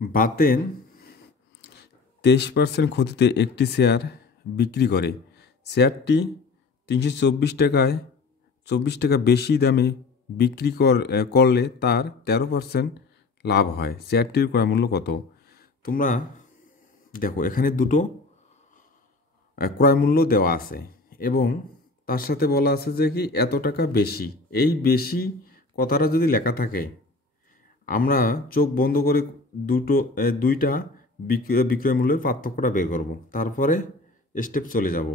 বাতেন 23% ক্ষতিতে একটি শেয়ার বিক্রি করে। শেয়ারটি 324 টাকা বেশি দামে বিক্রি করলে তার 13% লাভ হয়। শেয়ারটির ক্রয় মূল্য কত? তোমরা দেখো, এখানে দুটো ক্রয় মূল্য দেওয়া আছে এবং তার সাথে বলা আছে যে কি এত টাকা বেশি। এই বেশি কথাটা যদি লেখা থাকে, আমরা চোখ বন্ধ করে দুইটা বিক্রয় মূল্যের পার্থক্যটা বের করব, তারপরে স্টেপ চলে যাব।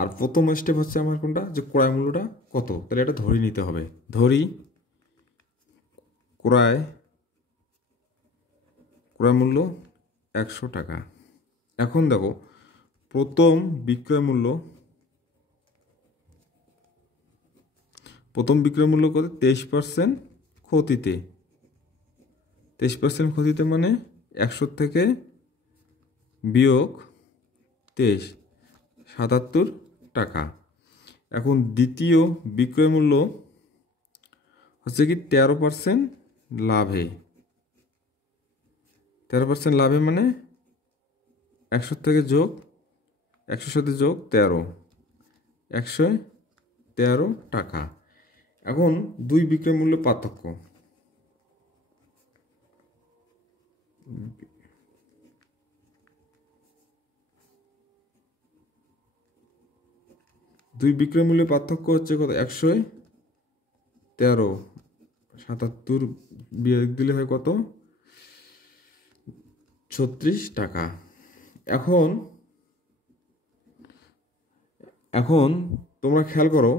আর প্রথম স্টেপ হচ্ছে আমার কোনটা, যে ক্রয় মূল্যটা কত, তাহলে এটা ধরে নিতে হবে। ধরি ক্রয় মূল্য 100 টাকা। এখন দেখো, প্রথম বিক্রয় মূল্য কত? 23% ক্ষতিতে। 23% ক্ষতিতে মানে 100 থেকে বিয়োগ 23, 77 টাকা। এখন দ্বিতীয় বিক্রয় মূল্য হচ্ছে কি 13% লাভে। 13% লাভে মানে 100 থেকে যোগ 100 সাথে যোগ 13, 113 টাকা। এখন দুই বিক্রয় মূল্য পার্থক্য, দুই বিক্রয় মূল্যের পার্থক্য হচ্ছে কত? 113, 77 বিয়োগ দিলে হয় কত? 36 টাকা। এখন তোমরা খেয়াল করো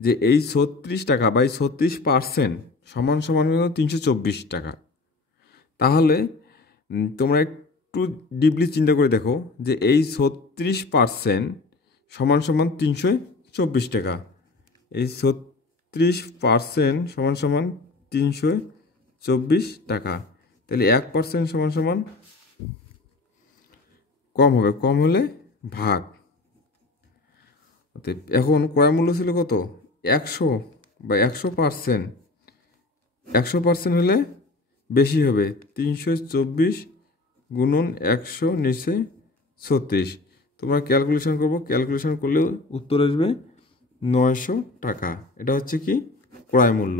যে এই 36 টাকা বা 36% সমান সমান 324 টাকা। তাহলে তোমরা একটু ডিপলি চিন্তা করে দেখো যে এই 36% সমান সমান 324 টাকা। এই 36% সমান সমান 324 টাকা। তাহলে 1% সমান সমান কম হবে, কম হলে ভাগ। এখন ক্রয় মূল্য ছিল কত? 100 বা 100%। 100% হলে বেশি হবে, 324 গুণন 100 নিচে 36। তোমরা ক্যালকুলেশন করলে উত্তর আসবে 900 টাকা। এটা হচ্ছে কি ক্রয় মূল্য।